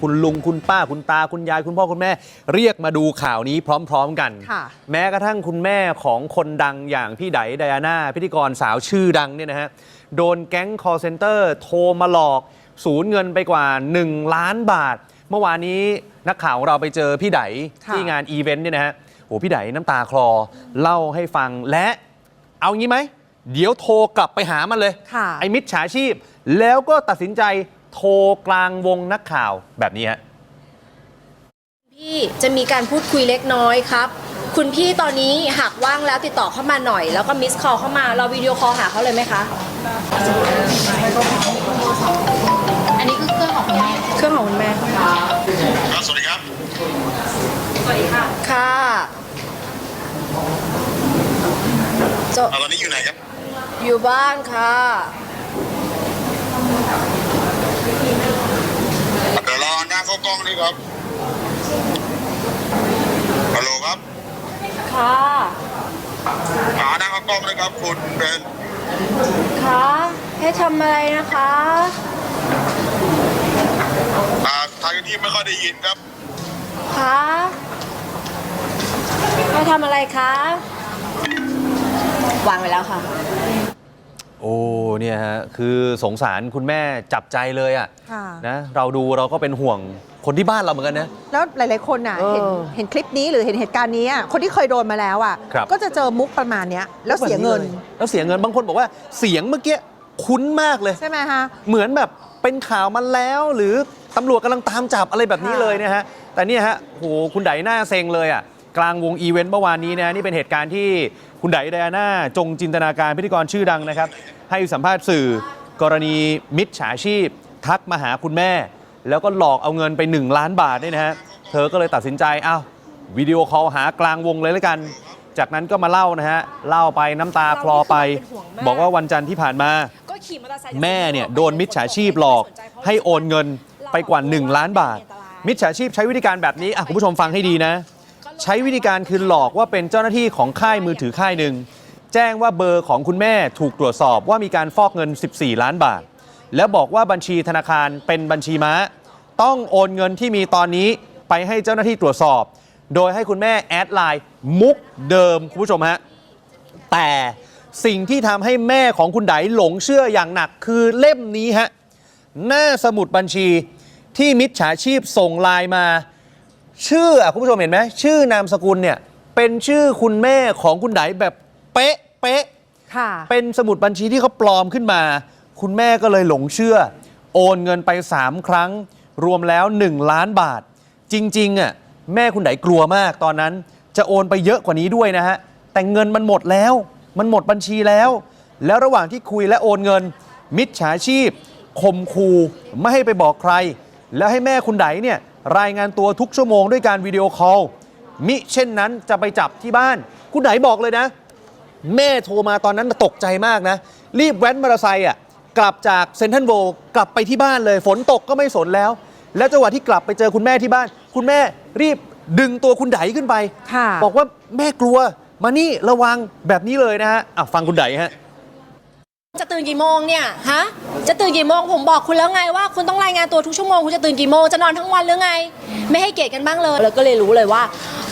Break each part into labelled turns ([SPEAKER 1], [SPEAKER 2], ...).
[SPEAKER 1] คุณลุงคุณป้าคุณตาคุณยายคุณพ่อคุณแม่ เรียกมาดูข่าวนี้พร้อมๆกัน
[SPEAKER 2] ค่ะ
[SPEAKER 1] แม้กระทั่งคุณแม่ของคนดังอย่างพี่ไดไดอาน่าพิธีกรสาวชื่อดังเนี่ยนะฮะโดนแก๊ง call center โทรมาหลอกสูญเงินไปกว่า 1 ล้านบาท เมื่อวานนี้นักข่าวของเราไปเจอพี่ได
[SPEAKER 2] ค่ะ
[SPEAKER 1] ที่งานอีเวนต์เนี่ยนะฮะโหพี่ไดน้ำตาคลอเล่าให้ฟังและเอางี้ไหม เดี๋ยวโทรกลับไปหามันเลย
[SPEAKER 2] ค่ะ
[SPEAKER 1] ไอ้มิจฉาชีพแล้วก็ตัดสินใจ โทรกลางวงนักข่าวแบบนี้ฮะ
[SPEAKER 3] พี่จะมีการพูดคุยเล็กน้อยครับ คุณพี่ตอนนี้หากว่างแล้วติดต่อเข้ามาหน่อย แล้วก็มิสคอลเข้ามาเราวิดีโอคอลหาเขาเลยไหมคะ
[SPEAKER 4] อันนี้คือเครื่องของคุณแม่
[SPEAKER 3] เครื่องของคุณแม่
[SPEAKER 5] ครับสวัสดีครับ
[SPEAKER 3] ค่ะจะ
[SPEAKER 5] อ่าตอนนี้อยู่ไหนครับ
[SPEAKER 3] อยู่บ้านค่ะ
[SPEAKER 5] เดี๋ ยวรอหน้าเข้ากล้องนี่ครับฮัลโหลครับ
[SPEAKER 3] ค่ะ
[SPEAKER 5] หาหน้าเข้ากล้องเลยครับ คุณเป็น
[SPEAKER 3] ค่ะให้ทำอะไรนะคะ
[SPEAKER 5] อ่าทางที่ไม่ค่อยได้ยินครับ
[SPEAKER 3] คะให้ทำอะไรคะวางไปแล้วค่ะ
[SPEAKER 1] โอ้เนี่ยฮะคือสงสารคุณแม่จับใจเลยอะ
[SPEAKER 2] ค่ะ
[SPEAKER 1] นะเราดูเราก็เป็นห่วงคนที่บ้านเราเหมือนกันนะ
[SPEAKER 2] แล้วหลาย ๆ คนน่ะ
[SPEAKER 1] เออ
[SPEAKER 2] เห็นเห็นคลิปนี้หรือเห็นเหตุการณ์นี้อะคนที่เคยโดนมาแล้วอะ
[SPEAKER 1] ครับ
[SPEAKER 2] ก็จะเจอมุกประมาณเนี้ย แล้วเสียเงิน
[SPEAKER 1] แล้วเสียเงินบางคนบอกว่าเสียงเมื่อกี้คุ้นมากเลย
[SPEAKER 2] ใช่ไหมคะ
[SPEAKER 1] เหมือนแบบเป็นข่าวมาแล้ว หรือตำรวจกำลังตามจับอะไรแบบนี้
[SPEAKER 2] ค่ะ
[SPEAKER 1] เลยนะฮะ แต่เนี่ยฮะโหคุณไดหน้าเซ็งเลยอะกลางวงอีเวนต์เมื่อวานนี้นะนี่เป็นเหตุการณ์ที่คุณไดไดอาน่าจงจินตนาการพิธีกรชื่อดังนะครับ ให้สัมภาษณ์สื่อ กรณีมิจฉาชีพ ทักมาหาคุณแม่ แล้วก็หลอกเอาเงินไป 1 ล้านบาทเนี่ยนะฮะเธอก็เลยตัดสินใจอ้าววิดีโอคอลหากลางวงเลยแล้วกัน จากนั้นก็มาเล่านะฮะเล่าไปน้ำตาคลอไป บอกว่าวันจันทร์ที่ผ่านมาแม่เนี่ยโดนมิจฉาชีพหลอก ให้โอนเงินไปกว่า 1 ล้านบาท มิจฉาชีพใช้วิธีการแบบนี้อะคุณผู้ชมฟังให้ดีนะ ใช้วิธีการคือหลอกว่าเป็นเจ้าหน้าที่ของค่ายมือถือค่ายหนึ่ง แจ้งว่าเบอร์ของคุณแม่ถูกตรวจสอบว่ามีการฟอกเงิน 14 ล้านบาท แล้วบอกว่าบัญชีธนาคารเป็นบัญชีม้า ต้องโอนเงินที่มีตอนนี้ไปให้เจ้าหน้าที่ตรวจสอบ โดยให้คุณแม่แอดไลน์มุกเดิมคุณผู้ชมฮะแต่สิ่งที่ทำให้แม่ของคุณไดหลงเชื่ออย่างหนักคือเล่มนี้ฮะหน้าสมุดบัญชีที่มิจฉาชีพส่งไลน์มา ชื่ออะคุณผู้ชมเห็นไหมชื่อนามสกุลเนี่ยเป็นชื่อคุณแม่ของคุณไดแบบ เป๊ะเป๊ะ
[SPEAKER 2] ค่ะ
[SPEAKER 1] เป็นสมุดบัญชีที่เขาปลอมขึ้นมา คุณแม่ก็เลยหลงเชื่อ โอนเงินไป 3 ครั้ง รวมแล้ว 1 ล้านบาท จริงๆอะแม่คุณไดกลัวมากตอนนั้น จะโอนไปเยอะกว่านี้ด้วยนะฮะ แต่เงินมันหมดแล้ว มันหมดบัญชีแล้ว แล้วระหว่างที่คุยและโอนเงิน มิจฉาชีพข่มขู่ไม่ให้ไปบอกใคร แล้วให้แม่คุณไดเนี่ยรายงานตัวทุกชั่วโมงด้วยการวิดีโอคอลมิเช่นนั้นจะไปจับที่บ้าน คุณไดบอกเลยนะ แม่โทรมาตอนนั้นตกใจมากนะ รีบแว้นมอเตอร์ไซค์อะกลับจากเซนทรัลโวลด์กลับไปที่บ้านเลย ฝนตกก็ไม่สนแล้ว แล้วจังหวะที่กลับไปเจอคุณแม่ที่บ้าน คุณแม่รีบดึงตัวคุณไดขึ้นไป
[SPEAKER 2] ค่ะ
[SPEAKER 1] บอกว่าแม่กลัวมานี่ระวังแบบนี้เลยนะฮะอะฟังคุณไดฮะ
[SPEAKER 3] จะตื่นกี่โมงเนี่ยฮะจะตื่นกี่โมงผมบอกคุณแล้วไงว่าคุณต้องรายงานตัวทุกชั่วโมงคุณจะตื่นกี่โมงจะนอนทั้งวันหรือไง ไม่ให้เกียรติกันบ้างเลย แล้วก็เลยรู้เลยว่า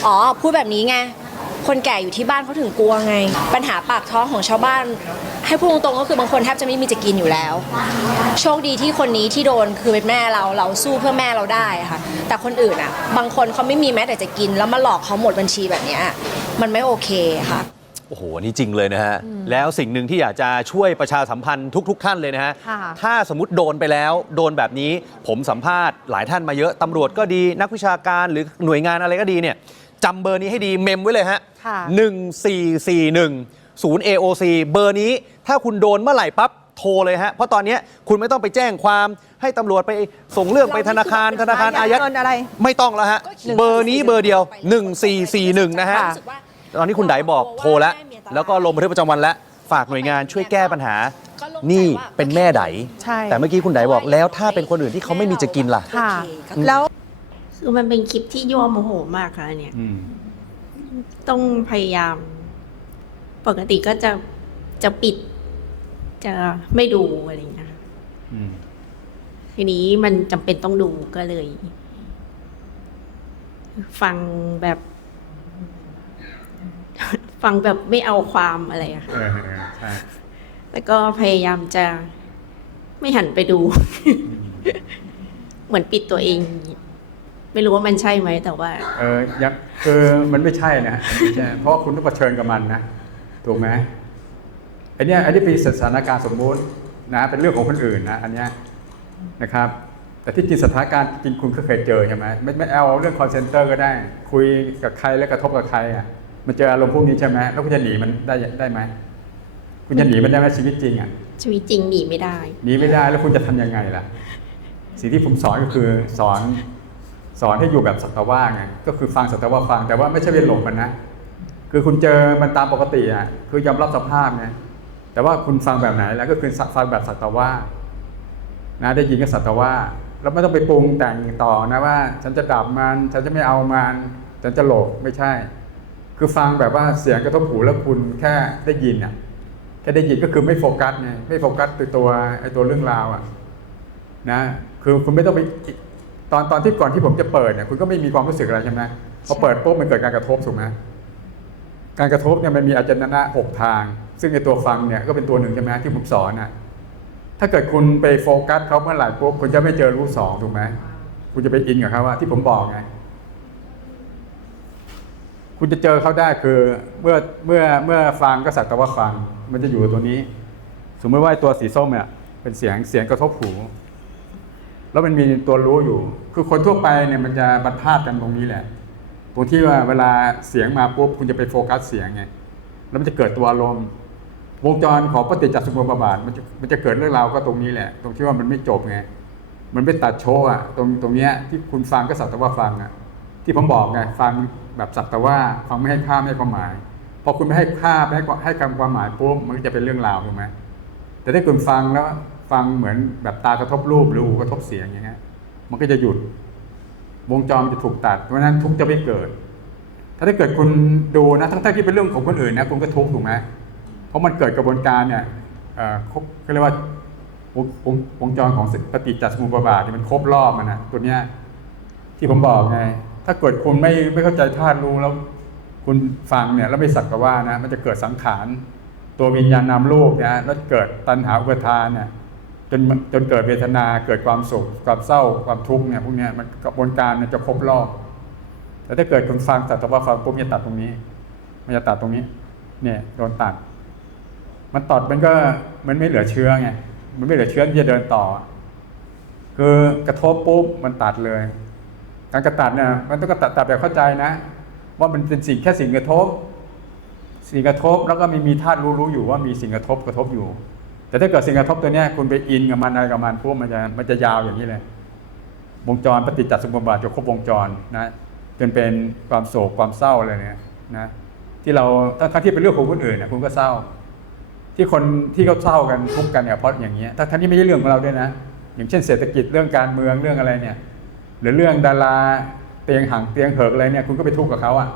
[SPEAKER 3] อ๋อพูดแบบนี้ไง คนแก่อยู่ที่บ้านเขาถึงกลัวไง ปัญหาปากท้องของชาวบ้าน ให้พูดตรงๆก็คือบางคนแทบจะไม่มีจะกินอยู่แล้ว โชคดีที่คนนี้ที่โดนคือเป็นแม่เราเราสู้เพื่อแม่เราได้อะค่ะ แต่คนอื่นอะ บางคนเขาไม่มีแม้แต่จะกิน แล้วมาหลอกเขาหมดบัญชีแบบเนี้ยมันไม่โอเคค่ะ
[SPEAKER 1] โอ้โห นี่จริงเลยนะฮะ แล้วสิ่งหนึ่งที่อยากจะช่วยประชาสัมพันธ์ทุก ๆ ท่านเลยนะฮะ
[SPEAKER 2] ค่ะ
[SPEAKER 1] ถ้าสมมติโดนไปแล้ว โดนแบบนี้ ผมสัมภาษณ์หลายท่านมาเยอะ ตำรวจก็ดี นักวิชาการหรือหน่วยงานอะไรก็ดีเนี่ย จำเบอร์นี้ให้ดีเมมไว้เลยฮะ
[SPEAKER 2] ค่ะ
[SPEAKER 1] 1441 0 AOC เบอร์นี้ถ้าคุณโดนเมื่อไหร่ปั๊บโทรเลยฮะ เพราะตอนเนี้ยคุณไม่ต้องไปแจ้งความให้ตำรวจไปส่งเรื่องไปธนาคารธนาคารอายัด
[SPEAKER 2] เงินอะไร
[SPEAKER 1] ไม่ต้องแล้วฮะ เบอร์นี้เบอร์เดียว 1441 นะฮะ
[SPEAKER 2] ค่ะ
[SPEAKER 1] ตอนนี้คุณไดบอกโทรแล้ว แล้วก็ลงบันทึกประจำวันแล้ว ฝากหน่วยงานช่วยแก้ปัญหา นี่เป็นแม่ได
[SPEAKER 2] ใช่
[SPEAKER 1] แต่เมื่อกี้คุณไดบอกแล้วถ้าเป็นคนอื่นที่เขาไม่มีจะกินล่ะ
[SPEAKER 2] ค่ะ
[SPEAKER 3] โอเคก็คือ
[SPEAKER 2] แล้ว
[SPEAKER 4] คือมันเป็นคลิปที่ยั่วโมโหมากค่ะอันเนี่ยต้องพยายาม ปกติก็จะจะปิด จะไม่ดูอะไรอย่างเงี้ยทีนี้มันจำเป็นต้องดูก็เลย ฟังแบบ ฟังแบบไม่เอาความอะไรอะค่ะ
[SPEAKER 6] เออเออใช่
[SPEAKER 4] แล้วก็พยายามจะไม่หันไปดู เหมือนปิดตัวเอง ไม่รู้ว่ามันใช่ไหมแต่ว่า
[SPEAKER 6] เออยังคือมันไม่ใช่นะไม่ใช่เพราะว่าคุณต้องเผชิญกับมันนะถูกไหมไอเนี้ยอันนี้เป็นสถานการณ์สมมุตินะเป็นเรื่องของคนอื่นนะอันเนี้ยนะครับ แต่ที่จริงสถานการณ์จริงคุณก็เคยเจอใช่ไหมไม่ไม่เอาเรื่องคอนเซนเตอร์ก็ได้ คุยกับใครแล้วกระทบกับใครอะมันเจออารมณ์พวกนี้ใช่ไหมแล้วคุณจะหนีมันได้ได้ไหมคุณจะหนีมันได้ไหมชีวิตจริงอะ
[SPEAKER 4] ชีวิตจริงหนีไม่ได้
[SPEAKER 6] หนีไม่ได้แล้วคุณจะทำยังไงล่ะ สิ่งที่ผมสอนก็คือสอน สอนให้อยู่แบบสัตว์ว่าไงก็คือฟังสัตว์ว่าฟังแต่ว่าไม่ใช่เป็นหลงมันนะคือคุณเจอมันตามปกติอะคือยอมรับสภาพไงแต่ว่าคุณฟังแบบไหนแล้วก็คือฟังแบบสัตว์ว่านะได้ยินก็สัตว์ว่าแล้วไม่ต้องไปปรุงแต่งต่อนะว่า ฉันจะดับมันฉันจะไม่เอามันฉันจะหลบไม่ใช่ คือฟังแบบว่าเสียงกระทบหูแล้วคุณแค่ได้ยินอะแค่ได้ยินก็คือไม่โฟกัสไงไม่โฟกัสตัวตัวไอ้ตัวเรื่องราวอะนะคือคุณไม่ต้องไป ตอนตอนที่ก่อนที่ผมจะเปิดเนี่ยคุณก็ไม่มีความรู้สึกอะไรใช่ไหมพอเปิดปุ๊บมันเกิดการกระทบถูกไหมการกระทบเนี่ยมันมีอาจารนะหกทาง ซึ่งในตัวฟังเนี่ยก็เป็นตัวหนึ่งใช่ไหมที่ผมสอนอะถ้าเกิดคุณไปโฟกัสเขาเมื่อไหร่ปุ๊บคุณจะไม่เจอรู้สองถูกไหมคุณจะไปอินกับเขาว่าที่ผมบอกไงคุณจะเจอเขาได้คือเมื่อเมื่อเมื่อฟังก็สักแต่ว่าฟัง มันจะอยู่ตัวนี้ สมมติว่าไอ้ตัวสีส้มเนี่ยเป็นเสียงเสียงกระทบหู แล้วมันมีตัวรู้อยู่ คือคนทั่วไปเนี่ยมันจะบรรพาดกันตรงนี้แหละ ตรงที่ว่าเวลาเสียงมาปุ๊บคุณจะไปโฟกัสเสียงไง แล้วมันจะเกิดตัวอารมณ์วงจรของปฏิจจสมุปบาทมันจะมันจะเกิดเรื่องราวก็ตรงนี้แหละ ตรงที่ว่ามันไม่จบไง มันไม่ตัดโชว์อะตรงตรงเนี้ยที่คุณฟังก็สักแต่ว่าฟังอะที่ผมบอกไงฟังแบบสักแต่ว่าฟังไม่ให้ค่าไม่ให้ความหมาย พอคุณไม่ให้ค่าไม่ให้ให้คำความหมายปุ๊บมันก็จะเป็นเรื่องราวถูกไหมแต่ถ้าคุณฟังแล้ว ฟังเหมือนแบบตากระทบรูปหรือหูกระทบเสียงอย่างเงี้ยมันก็จะหยุด วงจรมันจะถูกตัดเพราะนั้นทุกจะไม่เกิด ถ้าได้เกิดคุณดูนะทั้งๆที่เป็นเรื่องของคนอื่นนะคุณก็ทุกถูกไหมเพราะมันเกิดกระบวนการเนี่ยเอ่อครบก็เรียกว่าวงงงจรของปฏิจจสมุปบาทเนี่มันครบรอบมันนะตัวเนี้ยที่ผมบอกไง ถ้าเกิดคุณไม่ไม่เข้าใจธาตุรู้แล้ว คุณฟังเนี่ยแล้วไม่สักแต่ว่านะมันจะเกิดสังขารตัววิญญาณนามรูปนะแล้วเกิดตัณหาอุปทานเนี่ย นมันจนเกิดเวทนาเกิดความสุข ความเศร้าความทุกข์เนี่ยพวกเนี้ยมันกระบวนการมันจะครบรอบแต่ถ้าเกิดคุณฟังสัตว์ว่าฟังปุ๊บมันจะตัดตรงนี้ มันจะตัดตรงนี้ เนี่ยโดนตัด มันตัดมันก็มันไม่เหลือเชื้อไงมันไม่เหลือเชื้อที่จะเดินต่อ คือกระทบปุ๊บมันตัดเลย การกระตัดเนี่ยมันต้องกระตัดตัดแบบเข้าใจนะ ว่ามันเป็นสิ่งแค่สิ่งกระทบ สิ่งกระทบแล้วก็มีมีธาตุรู้รู้อยู่ว่ามีสิ่งกระทบกระทบอยู่ แต่ถ้าเกิดสิ่งกระทบตัวนี้คุณไปอินกับมันอะไรกับมันพวกมันจะมันจะยาวอย่างนี้เลย วงจรปฏิจจสมุปบาทจะครบวงจรนะจนเป็นความโศกความเศร้าอะไรเนี่ยนะที่เราทั้งที่เป็นเรื่องของคนอื่นเนี่ยคุณก็เศร้า ที่คนที่เขาเศร้ากันทุกข์กันเนี่ยเพราะอย่างเงี้ยทั้งๆที่ไม่ใช่เรื่องของเราด้วยนะอย่างเช่นเศรษฐกิจเรื่องการเมืองเรื่องอะไรเนี่ยหรือเรื่องดาราเตียงห่างเตียงเหิกอะไรเนี่ยคุณก็ไปทุกข์กับเขาอะ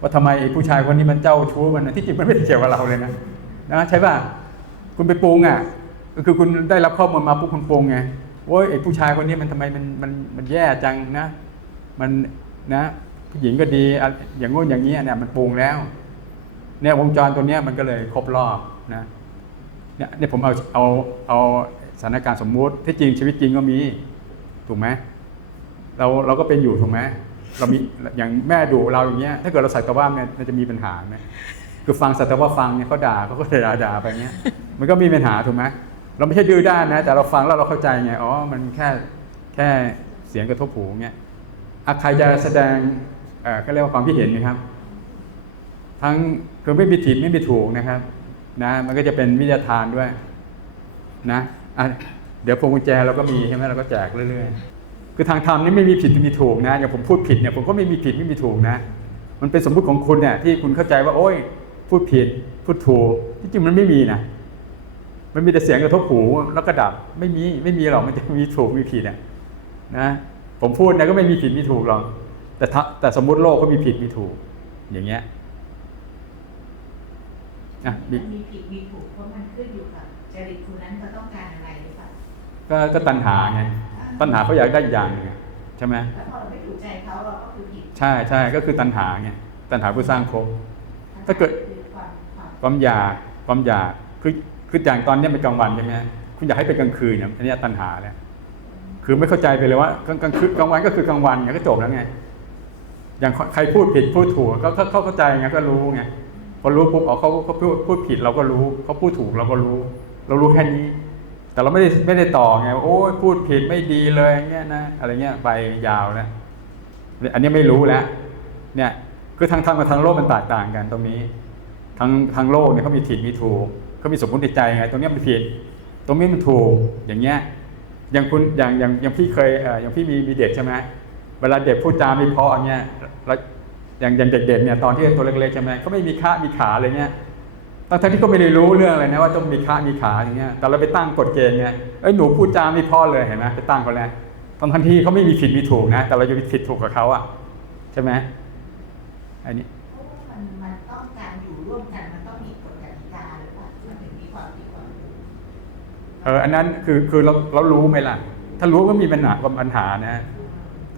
[SPEAKER 6] ว่าทำไมผู้ชายคนนี้มันเจ้าชู้มันที่จริงมันไม่ได้เกี่ยวกับเราเลยนะนะใช่ป่ะ คุณไปปรุงอะคือคุณได้รับข้อมูลมาปุ๊บคุณปรุงไงโอ้ยไอ้ผู้ชายคนนี้มันทำไมมันมันมันแย่จังนะ มันนะผู้หญิงก็ดีอย่างงู้นอย่างนี้เนี่ยมันปรุงแล้ว เนี่ยวงจรตัวเนี้ยมันก็เลยครบรอบนะเนี่ยเนี่ยผมเอาเอาเอาสถานการณ์สมมุติที่จริงชีวิตจริงก็มีถูกไหมเราเราก็เป็นอยู่ถูกไหมเรามีอย่างแม่ดูเราอย่างเงี้ยถ้าเกิดเราใส่ตะว่าเนี่ยมันจะมีปัญหาไหมคือฟังสัตว์ว่าฟังเนี่ยเขาด่าเขาก็ด่าด่าไปเงี้ย มันก็มีปัญหาถูกไหมเราไม่ใช่ดื้อด้านนะ แต่เราฟังแล้วเราเข้าใจไงอ๋อมันแค่แค่เสียงกระทบหูเงี้ยอะใครจะแสดงเออเขาเรียกว่าความคิดเห็นนะครับ ทั้งคือไม่มีผิดไม่มีถูกนะครับ นะมันก็จะเป็นวิทยาทานด้วย นะอะเดี๋ยวพวงกุญแจเราก็มีใช่ไหมเราก็แจกเรื่อยๆ คือทางธรรมนี่ไม่มีผิดมีถูกนะอย่างผมพูดผิดเนี่ยผมก็ไม่มีผิดไม่มีถูกนะ มันเป็นสมมุติของคุณเนี่ยที่คุณเข้าใจว่า โอ้ย พูดผิดพูดถูกที่จริงมันไม่มีนะ มันมีแต่เสียงกระทบหูแล้วก็ดับไม่มีไม่มีหรอกมันจะมีถูกมีผิดเนี่ยนะผมพูดเนี่ยก็ไม่มีผิดมีถูกหรอกแต่ถ้าแต่สมมุติโลกก็มีผิดมีถูก อย่างเงี้ยอะมี
[SPEAKER 7] มันมีผิดมีถูกเพราะมันขึ้นอยู่กับจริตคุณนั้นจะต้องการอะไรหรือเปล่า
[SPEAKER 6] ก็ก็ตัณหาไง
[SPEAKER 7] อ่า
[SPEAKER 6] ตัณหาเขาอยากได้อย่างหนึงอะใช่ไหมใช่ใช่ก็คือตัณหาไงตัณหาผู้สร้างภพถ้าเกิดความอยากความอยากคือ คืออย่างตอนนี้เป็นกลางวันใช่ไหมคุณอยากให้เป็นกลางคืนเนี่ยอันนี้ตัณหาแหละคือไม่เข้าใจไปเลยว่ากลางคืนกลางวันก็คือกลางวันไงก็จบแล้วไง อย่างใครพูดผิดพูดถูกก็เขาเขาเข้าใจไงก็รู้ไงพอรู้ปุ๊บออเขาเขาพูดพูดผิดเราก็รู้เขาพูดถูกเราก็รู้ เรารู้แค่นี้ แต่เราไม่ได้ไม่ได้ต่อไงว่าโอ้ยพูดผิดไม่ดีเลยอย่างเงี้ยนะอะไรเงี้ยไปยาวแล้วอันนี้ไม่รู้แล้ว เนี่ยคือทางธรรมกับทางโลกมันแตกต่างกันตรงนี้ ทางทางโลกเนี่ยเขามีผิดมีถูก เขามีสมมติใจไง ตรงนี้มันผิด ตรงนี้มันถูก อย่างเงี้ย อย่างคุณ อย่าง อย่าง อย่างพี่เคยอย่างพี่มี มีเด็กใช่ไหมเวลาเด็กพูดจาไม่เพราะอย่างเงี้ย แล้วอย่างอย่างเด็กๆเนี่ย ตอนที่ตัวเล็กๆใช่ไหมเขาไม่มีขามีขาอะไรเงี้ยทั้งๆที่ก็ไม่ได้รู้เรื่องอะไรนะว่าต้องมีขามีขาอย่างเงี้ย แต่เราไปตั้งกฎเกณฑ์ไงเอ้ยหนูพูดจาไม่เพอเลยเห็นไหมไปตั้งเขาแล้วทั้งทันที่เขาไม่มีผิดมีถูกนะ แต่เราจะไปผิดถูกกับเขาอะใช่ไหมอันนี้
[SPEAKER 7] มันต้องการอยู่ร่วมกันมันต้องมีกฎกติกาหรือเปล่ามันถึงมีความผิดความถูก
[SPEAKER 6] เอออันนั้นคือคือเราเรารู้ไหมล่ะ ถ้ารู้ว่ามีปัญหาความปัญหานะ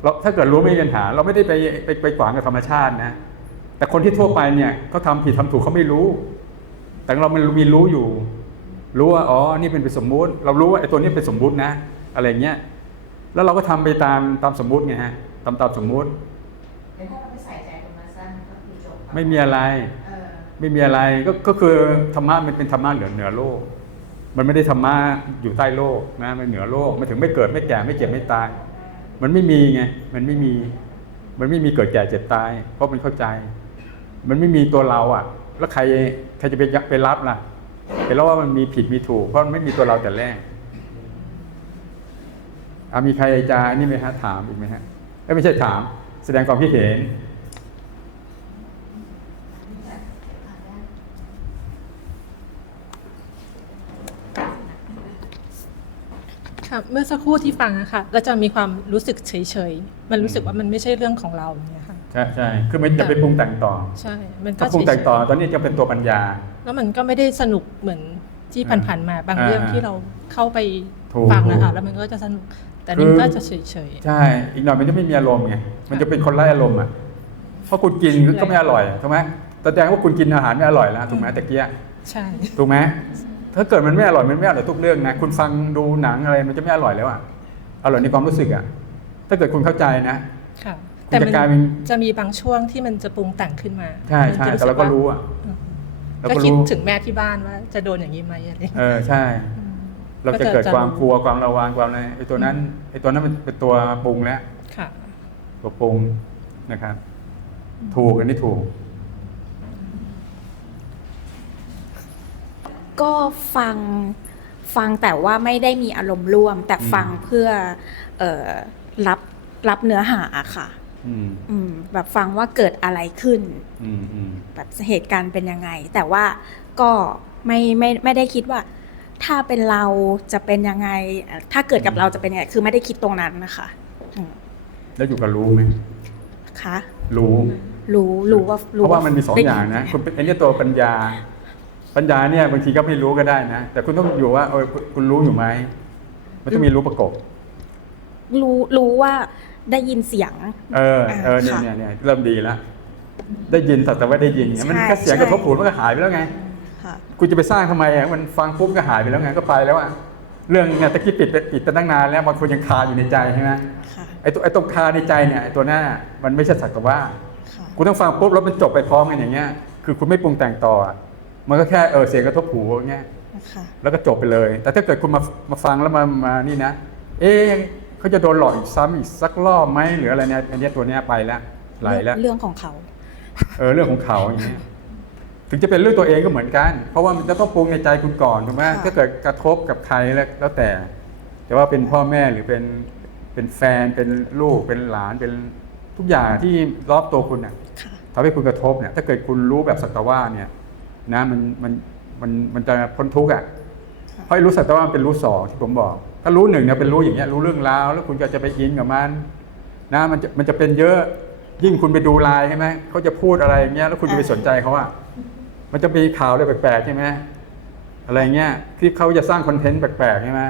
[SPEAKER 6] เราถ้าเกิดรู้ไม่มีปัญหา เราไม่ได้ไปไปไปขวางกับธรรมชาตินะ แต่คนที่ทั่วไปเนี่ยเขาทำผิดทำถูกเขาไม่รู้ แต่เรามันมีรู้อยู่ รู้ว่าอ๋อนี่เป็นเป็นสมมุติ เรารู้ว่าไอ้ตัวนี้เป็นสมมุตินะ อะไรเงี้ยแล้วเราก็ทำไปตามตามสมมุติไงฮะตามตามสมมุติ
[SPEAKER 7] แต่ถ้าเราไม่ใส่ใจตรงนั้นซะมันก็คือจบ
[SPEAKER 6] ไม่มีอะไร
[SPEAKER 7] เออ
[SPEAKER 6] ไม่มีอะไรก็ก็คือธรรมะมันเป็นธรรมะเหนือเหนือโลก มันไม่ได้ธรรมะอยู่ใต้โลกนะมันเหนือโลกมันถึงไม่เกิดไม่แก่ไม่เจ็บไม่ตาย มันไม่มีไงมันไม่มีมันไม่มีเกิดแก่เจ็บตาย เพราะมันเข้าใจ มันไม่มีตัวเราอะ แล้วใครใครจะไปยักไปรับล่ะไปรับว่ามันมีผิดมีถูก เพราะมันไม่มีตัวเราแต่แรกอะมีใครจะนนี่ไหมฮะถามอีกไหมฮะไม่ใช่ถาม แสดงความคิดเห็น
[SPEAKER 8] เมื่อสักครู่ที่ฟังอะค่ะก็จะมีความรู้สึกเฉยๆ มันรู้สึกว่ามันไม่ใช่เรื่องของเราอย่างเนี่ยค่ะ
[SPEAKER 6] ใช่ใช่คือมันจะไปปรุงแต่งต่อ
[SPEAKER 8] ใช่ มันก็
[SPEAKER 6] ถ้าปรุงแต่งต่อตอนนี้จะเป็นตัวปัญญา
[SPEAKER 8] แล้วมันก็ไม่ได้สนุกเหมือนที่ผ่านๆมาบาง
[SPEAKER 6] อ่า
[SPEAKER 8] เรื่องที่เราเข้าไป
[SPEAKER 6] ถูก
[SPEAKER 8] ฟังนะ
[SPEAKER 6] ถู
[SPEAKER 8] คะ
[SPEAKER 6] ก
[SPEAKER 8] แล้วมันก็จะสนุก แต่นี่มันก็จะเฉย
[SPEAKER 6] ใช่ อีกหน่อยมันจะไม่มีอารมณ์ไง มันจะเป็นคนไร้อารมณ์อะเพราะคุณกินก็ไม่อร่อยถูกไหมแสดงว่าคุณกินอาหารไม่อร่อยแล้วถูกไหมตะเกีย
[SPEAKER 8] ๆใช่
[SPEAKER 6] ถูกไหม ถ้าเกิดมันไม่อร่อยมันไม่อร่อยทุกเรื่องนะคุณฟังดูหนังอะไรมันจะไม่อร่อยแล้วอะอร่อยในความรู้สึกอะถ้าเกิดคุณเข้าใจนะ
[SPEAKER 8] ค่ะ
[SPEAKER 6] คุณ
[SPEAKER 8] แต่
[SPEAKER 6] จะ
[SPEAKER 8] มัน
[SPEAKER 6] กลายเป็น
[SPEAKER 8] จะมีบางช่วงที่มันจะปรุงแต่งขึ้นมา
[SPEAKER 6] ใช่ใช่
[SPEAKER 8] มันจะ
[SPEAKER 6] แต่เราก็
[SPEAKER 8] สึ
[SPEAKER 6] รู้
[SPEAKER 8] ว่
[SPEAKER 6] อะเรา
[SPEAKER 8] ก็
[SPEAKER 6] ก็
[SPEAKER 8] คิด
[SPEAKER 6] รู้
[SPEAKER 8] ถึงแม่ที่บ้านว่า จะโดนอย่างนี้ไหมอะไรอย่าง
[SPEAKER 6] เอ
[SPEAKER 8] เงี้ย
[SPEAKER 6] อใช่ เราจะ
[SPEAKER 8] ก็จะ
[SPEAKER 6] เกิดความ
[SPEAKER 8] จะรู้
[SPEAKER 6] กลัวความระวังความอะไรไอ้ตัวนั้นไอ้ตัวนั้นมันเป็นตัวปรุงแล้ว
[SPEAKER 8] ค่ะ
[SPEAKER 6] ตัวปรุงนะครับ ถูกอันนี้ถูก
[SPEAKER 4] ก็ฟังฟังแต่ว่าไม่ได้มีอารมณ์ร่วม แต่
[SPEAKER 6] อืม
[SPEAKER 4] ฟังเพื่อเออรับรับเนื้อหาค่ะ
[SPEAKER 6] อืม
[SPEAKER 4] อืมแบบฟังว่าเกิดอะไรขึ้น
[SPEAKER 6] อืมอืม
[SPEAKER 4] แบบเหตุการณ์เป็นยังไง แต่ว่าก็ไม่ไม่ไม่ได้คิดว่า ถ้าเป็นเราจะเป็นยังไงเอ่อถ้าเกิดกับเราจะเป็นยังไง คือไม่ได้คิดตรงนั้นนะคะอืม
[SPEAKER 6] แล้วอยู่กับรู้ไหม
[SPEAKER 4] คะ
[SPEAKER 6] รู้
[SPEAKER 4] รู้รู้ว่า
[SPEAKER 6] เพราะว่ามันมีสอง
[SPEAKER 4] ได้
[SPEAKER 6] อย่างนะคุณเป็นอันนี้ตัวปัญญา ปัญญาเนี่ยบางทีก็ไม่รู้ก็ได้นะ แต่คุณต้องอยู่ว่าเออคุณคุณรู้อยู่ไหมมันต้องมีรู้ประกบ
[SPEAKER 4] รู้รู้ว่าได้ยินเสียง
[SPEAKER 6] เออเออเนี่ย
[SPEAKER 4] ค่ะ
[SPEAKER 6] เนี่ยเนี่ยเริ่มดีแล้วได้ยินแต่แต่ว่าได้ยินเนี่ยมัน
[SPEAKER 4] ใช่
[SPEAKER 6] แค่เสียง
[SPEAKER 4] ใช่
[SPEAKER 6] กระทบหูมันก็หายไปแล้วไง
[SPEAKER 4] ค่ะ
[SPEAKER 6] คุณจะไปสร้างทำไมอะมันฟังปุ๊บก็หายไปแล้วไงก็ไปแล้วอะเรื่องเนี่ยตะกี้ปิดไปปิดไปตั้งนานแล้วบางคนยังคาอยู่ในใจใช่ไหม
[SPEAKER 4] ค่ะ
[SPEAKER 6] ไอ้ตัวไอ้ตรงคาในใจเนี่ยไอ้ตัวหน้ามันไม่ใช่สักแต่ว่า
[SPEAKER 4] ค่ะ
[SPEAKER 6] คุณต้องฟังปุ๊บแล้วมันจบไปพร้อมกันอย่างเงี้ยคือคุณไม่ปรุงแต่งต่ออะ มันก็แค่เออเสียงกระทบหูอย่างเงี้ย
[SPEAKER 4] ค่ะ
[SPEAKER 6] แล้วก็จบไปเลย แต่ถ้าเกิดคุณมามาฟังแล้วมามานี่นะ เอ๊ะเขาจะโดนหลอกอีกซ้ำอีกสักรอบไหมหรืออะไรเนี่ยอันเนี้ยตัวเนี้ยไปแล้วไหลแล้ว
[SPEAKER 4] เรื่องของเขา
[SPEAKER 6] เออเรื่องของเขาอย่างเงี้ยถึงจะเป็นเรื่องตัวเองก็เหมือนกัน เพราะว่ามันจะต้องปรุงในใจคุณก่อนถูกไหม
[SPEAKER 4] ค่ะ
[SPEAKER 6] ถ้าเกิดกระทบกับใครแล้วแล้วแต่ แต่ว่าเป็นพ่อแม่หรือเป็นเป็นแฟนเป็นลูกเป็นหลานเป็นทุกอย่างที่รอบตัวคุณน่ะ
[SPEAKER 4] ค่ะ
[SPEAKER 6] ทำให้คุณกระทบเนี่ยถ้าเกิดคุณรู้แบบสักแต่ว่าเนี่ย นะมันมันมันมันจะพ้นทุกข์อะ
[SPEAKER 4] ค่ะ
[SPEAKER 6] เพราะไอ้รู้สักแต่ว่ามันเป็นรู้สองที่ผมบอก ถ้ารู้หนึ่งเนี่ยเป็นรู้อย่างเงี้ยรู้เรื่องราว แล้วคุณก็จะไปอินกับมัน นะมันจะมันจะเป็นเยอะยิ่งคุณไปดูไลน์ใช่ไหมเขาจะพูดอะไรอย่างเงี้ยแล้วคุณจะไปสนใจเขาอะมันจะมีข่าวอะไรแปลกๆใช่ไหมอะไรเงี้ยที่เขาจะสร้างคอนเทนต์แปลกๆใช่ไหม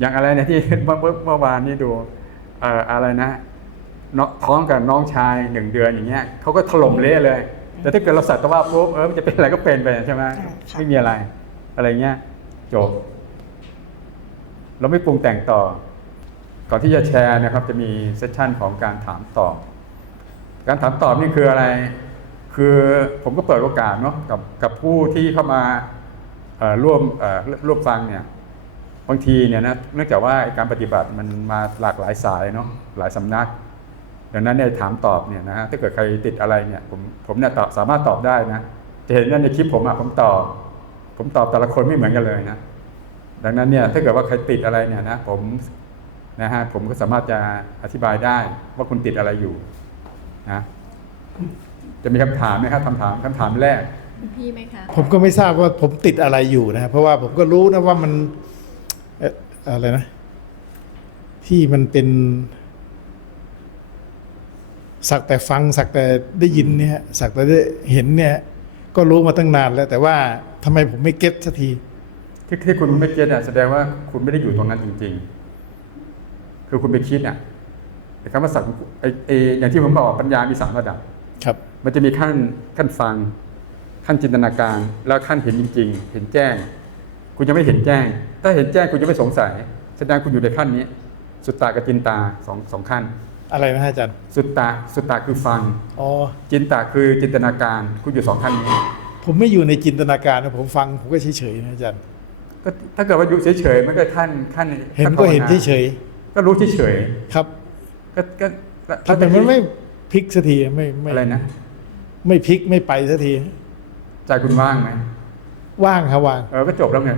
[SPEAKER 6] อย่างอะไรเนี่ยที่เมื่อเมื่อเมื่อวานนี้ดูเอ่ออะไรนะน้องท้องกับน้องชายหนึ่งเดือนอย่างเงี้ยเขาก็ถล่มเละเลย แต่ถ้าเกิดเราสัตว์ว่าปุ๊บเออมันจะเป็นอะไรก็เป็นไปใช่ไหม
[SPEAKER 4] ใช่ค่ะ
[SPEAKER 6] ไม่มีอะไร อะไรเงี้ยจบ เราไม่ปรุงแต่งต่อ ก่อนที่จะแชร์นะครับ จะมีเซสชันของการถามตอบ การถามตอบนี่คืออะไร คือผมก็เปิดโอกาสเนาะกับกับผู้ที่เข้ามาเอ่อร่วมเอ่อร่วมฟังเนี่ยบางทีเนี่ยนะเนื่องจากว่าการปฏิบัติมันมาหลากหลายสายเนาะหลายสำนัก ดังนั้นเนี่ยถามตอบเนี่ยนะฮะถ้าเกิดใครติดอะไรเนี่ยผมผมเนี่ยตอบสามารถตอบได้นะจะเห็นว่าในคลิปผมอะผมตอบ ผมตอบแต่ละคนไม่เหมือนกันเลยนะดังนั้นเนี่ยถ้าเกิดว่าใครติดอะไรเนี่ยนะผมนะฮะผมก็สามารถจะอธิบายได้ว่าคุณติดอะไรอยู่นะจะมีคำถามไหมครับคำถามคำถามแรก
[SPEAKER 3] พี่ไหมคะ
[SPEAKER 9] ผมก็ไม่ทราบว่าผมติดอะไรอยู่นะครับเพราะว่าผมก็รู้นะว่ามันเอ่ออะไรนะ ที่มันเป็น สักแต่ฟังสักแต่ได้ยินเนี่ยสักแต่ได้เห็นเนี่ยก็รู้มาตั้งนานแล้ว แต่ว่าทำไมผมไม่เก็ตสักที
[SPEAKER 6] ที่ที่คุณไม่เก็ตอะแสดงว่าคุณไม่ได้อยู่ตรงนั้นจริง ๆ คือคุณไปคิดอะไอ้คำว่าสัตว์ไอ้ไอ้อย่างที่ผมบอกปัญญามีสามระดับ
[SPEAKER 9] ครับ
[SPEAKER 6] มันจะมีขั้นขั้นฟัง ขั้นจินตนาการ แล้วขั้นเห็นจริง ๆ เห็นแจ้ง คุณยังไม่เห็นแจ้ง ถ้าเห็นแจ้งคุณจะไม่สงสัยแสดงคุณอยู่ในขั้นนี้ สุตตากับจินตาสองสองขั้น
[SPEAKER 9] อะไรนะฮะอาจารย์
[SPEAKER 6] สุตตาสุตตาคือฟัง
[SPEAKER 9] อ๋อ
[SPEAKER 6] จินตาคือจินตนาการ คุณอยู่สองขั้นนี้
[SPEAKER 9] ผมไม่อยู่ในจินตนาการนะผมฟังผมก็เฉยๆนะอาจารย์
[SPEAKER 6] ก็ถ้าเกิดว่าอยู่เฉยๆมันก็ขั้นขั้น
[SPEAKER 9] เห็น
[SPEAKER 6] ขั้
[SPEAKER 9] ก็เห็น
[SPEAKER 6] ภาวา
[SPEAKER 9] เฉย
[SPEAKER 6] ก็รู้เฉย
[SPEAKER 9] ๆครับ
[SPEAKER 6] ๆก็ก็
[SPEAKER 9] ทำไมมันไม่พลิกสักทีไม่ไม่
[SPEAKER 6] อะไรนะ
[SPEAKER 9] ไม่พลิกไม่ไปสักที
[SPEAKER 6] ใจคุณว่างไหม
[SPEAKER 9] ว่างครับว่าง
[SPEAKER 6] เออก็จบแล้วไง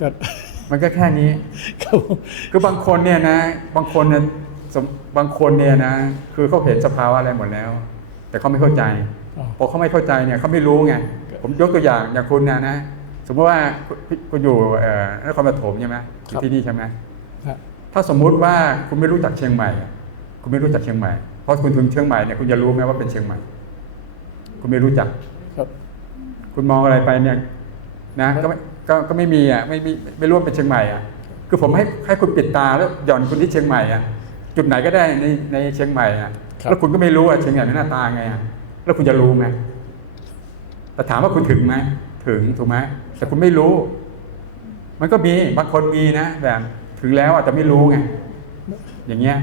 [SPEAKER 9] ก็
[SPEAKER 6] มันก็แค่นี้
[SPEAKER 9] ครับ
[SPEAKER 6] คือบางคนเนี่ยนะ บางคนเนี่ยสม บางคนเนี่ยนะ คือเขาเห็นสภาวะอะไรหมดแล้ว แต่เขาไม่เข้าใจ
[SPEAKER 9] อ๋อ
[SPEAKER 6] พอเขาไม่เข้าใจเนี่ยเขาไม่รู้ไงผมยกตัวอย่างอย่างคุณนะนะ สมมติว่าคุณคุณอยู่เอ่อนครปฐมใช่ไหมอยู่ที่นี่ใช่ไหม
[SPEAKER 9] ครับ
[SPEAKER 6] ถ้าสมมุติว่าคุณไม่รู้จักเชียงใหม่ คุณไม่รู้จักเชียงใหม่เพราะคุณถึงเชียงใหม่เนี่ยคุณจะรู้ไหมว่าเป็นเชียงใหม่ คุณไม่รู้จัก
[SPEAKER 9] ครับ
[SPEAKER 6] คุณมองอะไรไปเนี่ย นะก็ไม่ก็ก็ไม่มีอะไม่มีไม่ร่วมเป็นเชียงใหม่อะคือผมให้ให้คุณปิดตาแล้วหย่อนคุณที่เชียงใหม่อะ จุดไหนก็ได้ในในเชียงใหม่อะ
[SPEAKER 9] ครับ
[SPEAKER 6] แล้วคุณก็ไม่รู้อะเชียงใหม่เป็นหน้าตาไงอะแล้วคุณจะรู้ไหมแต่ถามว่าคุณถึงไหมถึงถูกไหมแต่คุณไม่รู้ มันก็มีบางคนมีนะแบบถึงแล้วอะแต่ไม่รู้ไงอย่างเงี้ย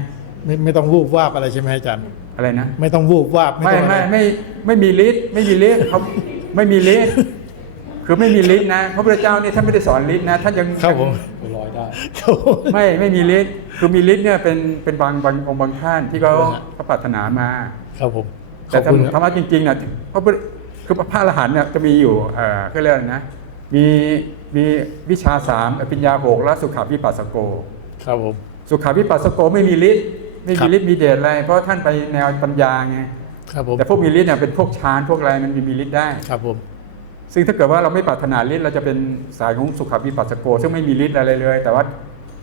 [SPEAKER 9] ไม่ไม่ต้องวูบวาบอะไรใช่ไหมอาจารย์
[SPEAKER 6] อะไรนะ
[SPEAKER 9] ไม่ต้องวูบวาบ
[SPEAKER 6] ไม่
[SPEAKER 9] ต้องอะร
[SPEAKER 6] ไม่ไม่ไม่มีฤทธิ์ไม่มีฤทธิ์เขาไม่มีฤทธิ์ คือไม่มีฤทธิ์นะพระพุทธเจ้านี่ท่านไม่ได้สอนฤทธิ์นะท่านยัง
[SPEAKER 9] ครับผม
[SPEAKER 6] ร้อยได้
[SPEAKER 9] ครับผม
[SPEAKER 6] ไม่ไม่มีฤทธิ์คือมีฤทธิ์เนี่ยเป็นเป็นบางบางองค์บางท่านที่เขา
[SPEAKER 9] ครับ
[SPEAKER 6] เขาปรารถนามา
[SPEAKER 9] ครับผมข
[SPEAKER 6] แต่
[SPEAKER 9] อบ
[SPEAKER 6] ธรร
[SPEAKER 9] คุ
[SPEAKER 6] ม
[SPEAKER 9] ณ
[SPEAKER 6] ธ
[SPEAKER 9] ค
[SPEAKER 6] ร
[SPEAKER 9] รับ
[SPEAKER 6] รมะจริงๆนะพระพุทธคือพระอรหันต์เนี่ยจะมีอยู่เอ่อก็เรียกอะไรนะมีมีวิชาสามอภิญญาหกและสุขาวิปัสสโก
[SPEAKER 9] ครับผม
[SPEAKER 6] สุขาวิปัสสโกไม่มีฤทธิ์ไม่
[SPEAKER 9] ครั
[SPEAKER 6] มี
[SPEAKER 9] บ
[SPEAKER 6] ฤทธิ์มีเดชอะไร เพราะท่านไปแนวปัญญาไง
[SPEAKER 9] ครับผม
[SPEAKER 6] แต่พวกมีฤทธิ์เนี่ยเป็นพวกฌานพวกอะไรมันมีมีฤทธิ์ได้
[SPEAKER 9] ครับผม
[SPEAKER 6] ซึ่งถ้าเกิดว่าเราไม่ปรารถนาฤทธิ์เราจะเป็นสายของสุขวิปัสสโก ซึ่งไม่มีฤทธิ์อะไรเลย แต่ว่า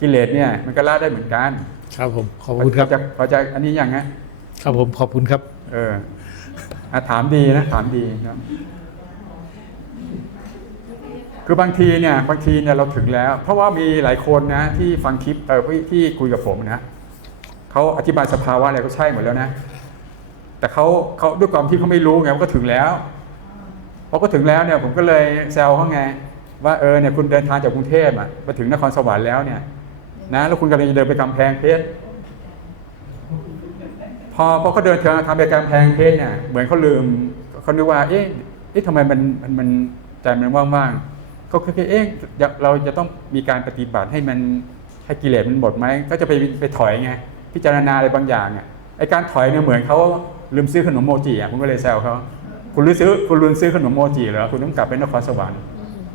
[SPEAKER 6] กิเลสเนี่ยมันก็ละได้เหมือนกัน
[SPEAKER 9] ครับผมขอบคุณครับ
[SPEAKER 6] พอจะพอจะอันนี้อย่างฮะ
[SPEAKER 9] ครับผมขอบคุณครับ
[SPEAKER 6] เอออะถามดีนะถามดีนะคือบางทีเนี่ยบางทีเนี่ยเราถึงแล้ว เพราะว่ามีหลายคนนะที่ฟังคลิปเออที่ที่คุยกับผมนะเขาอธิบายสภาวะอะไรก็ใช่หมดแล้วนะ แต่เขาเขาด้วยความที่เขาไม่รู้ไงว่าก็ถึงแล้วพ อก็ถึงแล้วเนี่ยผมก็เลยแซวเขาไง ว่าเออเนี่ยคุณเดินทางจากกรุงเทพอะมาถึงนครสวรรค์แล้วเนี่ยนะแล้วคุณกำลังจะเดินไปกำแพงเพชรพอพอเขาเดินทางทางไปกำแพงเพชรเนี่ยเหมือนเขาลืมเขาคิดว่าเอ๊ะเอ๊ะทำไมมันมันมันใจมันว่างๆเขาคิดเอ๊ะเราจะต้องมีการปฏิบัติให้มันให้กิเลสมันหมดไหมก็จะไปไปถอยไงพิจารณาอะไรบางอย่างเนี่ยไอการถอยเนี่ยเหมือนเขาลืมซื้อขนมโมจิอะผมก็เลยแซวเขา คุณลืมซื้อคุณลืมซื้อขนมโมจิเหรอคุณต้องกลับไปนครสวรรค์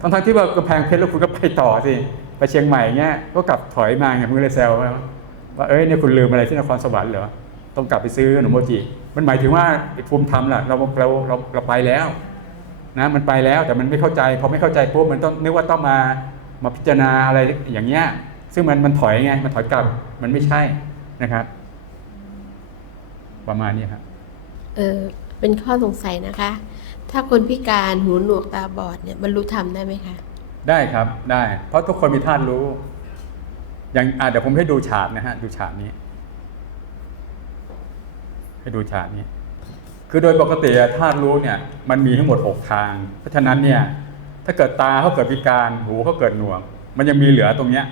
[SPEAKER 6] ทั้งๆที่ว่ากำแพงเพชรแล้วคุณก็ไปต่อสิไปเชียงใหม่เงี้ยก็กลับถอยมาไงมึงเลยแซวว่าว่าเอ้ยเนี่ยคุณลืมอะไรที่นครสวรรค์เหรอต้องกลับไปซื้อขนมโมจิมันหมายถึงว่าไอ้ภูมิธรรมล่ะเราเราเราเราไปแล้วนะมันไปแล้วแต่มันไม่เข้าใจพอไม่เข้าใจปุ๊บมันต้องนึกว่าต้องมามาพิจารณาอะไรอย่างเงี้ยซึ่งมันมันถอยไงมันถอยกลับมันไม่ใช่นะครับ ประมาณนี้ครับ
[SPEAKER 10] เออ เป็นข้อสงสัยนะคะ ถ้าคนพิการหูหนวกตาบอดเนี่ยบรรลุธรรมได้ไหมคะ
[SPEAKER 6] ได้ครับได้ เพราะทุกคนมีธาตุรู้ อย่างอะเดี๋ยวผมให้ดูฉากนะฮะ ดูฉากนี้ ให้ดูฉากนี้ คือโดยปกติธาตุรู้เนี่ย มันมีทั้งหมดหกทาง เพราะฉะนั้นเนี่ย ถ้าเกิดตาเขาเกิดพิการหูเขาเกิดหนวก มันยังมีเหลือตรงเนี้ย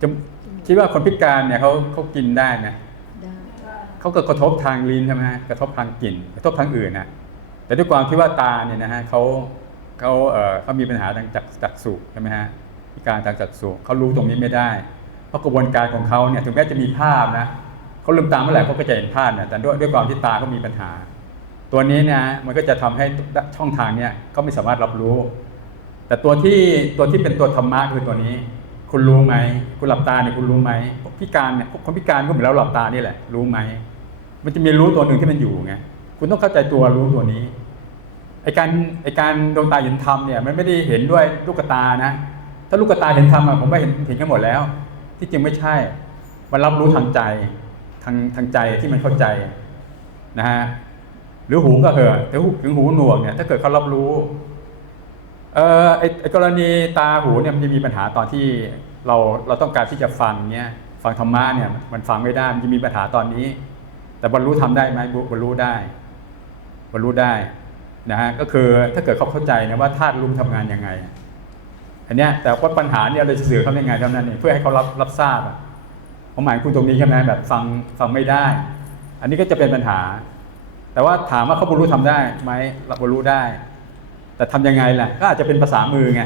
[SPEAKER 6] จะคิดว่าคนพิการเนี่ยเขาเขากินได้ไหม เขาก็กระทบทางลิ้นใช่ไหมฮะกระทบทางกลิ่น กระทบทางอื่นนะแต่ด้วยความที่ว่าตาเนี่ยนะฮะเขาเขาเอ่อเขามีปัญหาทางจักจักษุใช่ไหมฮะพิการทางจักษุเขารู้ตรงนี้ไม่ได้ เพราะกระบวนการของเขาเนี่ยถึงแม้จะมีภาพนะเขาลืมตาเมื่อไหร่เขาก็จะเห็นภาพเนี่ยแต่ด้วยด้วยความที่ตาเขามีปัญหา ตัวนี้นี่ยมันก็จะทำให้ช่องทางเนี่ยเขาไม่สามารถรับรู้ แต่ตัวที่ตัวที่เป็นตัวธรรมะคือตัวนี้คุณรู้ไหม คุณหลับตาเนี่ยคุณรู้ไหมพิการเนี่ยคนพิการก็เหมือนเราหลับตานี่แหละ รู้ไหม มันจะมีรู้ตัวหนึ่งที่มันอยู่ไงคุณต้องเข้าใจตัวรู้ตัวนี้ไอการไอการดวงตาเห็นธรรมเนี่ยมันไม่ได้เห็นด้วยลูกตานะ ถ้าลูกตาเห็นธรรมอะผมว่าเห็นเห็นกันหมดแล้ว ที่จริงไม่ใช่ มันรับรู้ทางใจทางทางใจที่มันเข้าใจนะฮะหรือหูก็เหอะถึงหูถึงหูหนวกเนี่ยถ้าเกิดเขารับรู้เอ่อไอไอกรณีตาหูเนี่ยมันจะมีปัญหาตอนที่เราเราต้องการที่จะฟังเนี่ยฟังธรรมะเนี่ยมันฟังไม่ได้มันจะมีปัญหาตอนนี้ แต่บรรลุทำได้ไหมบรรลุได้บรรลุได้นะฮะก็คือถ้าเกิดเขาเข้าใจนะว่าธาตุรู้ทำงานยังไงอันเนี้ยแต่ว่าปัญหาเนี่ยเราจะสื่อเขายังไงเท่านั้นเองเพื่อให้เขารับรับทราบอะผมหมายคุณตรงนี้ใช่ไหมแบบฟังฟังไม่ได้ อันนี้ก็จะเป็นปัญหา แต่ว่าถามว่าเขาบรรลุทำได้ไหมรับรรลุได้ แต่ทำยังไงล่ะก็อาจจะเป็นภาษามือไง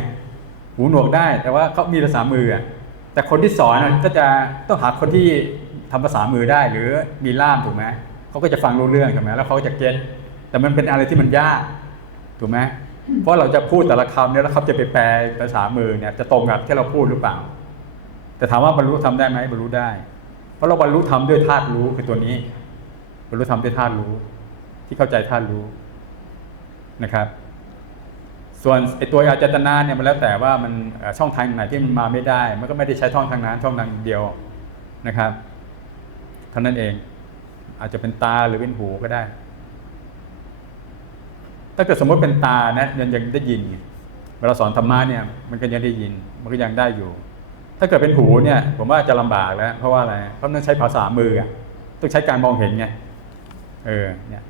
[SPEAKER 6] หูหนวกได้ แต่ว่าเขามีภาษามืออะแต่คนที่สอนก็จะต้องหาคนที่ ทำภาษามือได้หรือมีล่ามถูกไหมเขาก็จะฟังรู้เรื่องถูกไหมแล้วเขาก็จะเก็ตแต่มันเป็นอะไรที่มันยากถูกไหมเพราะเราจะพูดแต่ละคำเนี่ยแล้วเขาจะไปแปลภาษามือเนี่ยจะตรงกับที่เราพูดหรือเปล่า แต่ถามว่าบรรลุทำได้ไหมบรรลุได้ เพราะเราบรรลุทำด้วยธาตุรู้คือตัวนี้ บรรลุทำด้วยธาตุรู้ ที่เข้าใจธาตุรู้นะครับ ส่วนไอตัวอาจตนาเนี่ยมันแล้วแต่ว่ามันช่องทางไหนที่มันมาไม่ได้ มันก็ไม่ได้ใช้ช่องทางนั้นช่องทางเดียวนะครับ ท่านั้นเอง อาจจะเป็นตาหรือเป็นหูก็ได้ ถ้าเกิดสมมติเป็นตานะยังยังได้ยินเวลาสอนธรรมะเนี่ย มันก็ยังได้ยิน มันก็ยังได้อยู่ ถ้าเกิดเป็นหูเนี่ย ผมว่าจะลำบากแล้ว เพราะว่าอะไรเพราะมันต้องใช้ภาษามืออะต้องใช้การมองเห็นไงเออเนี่ย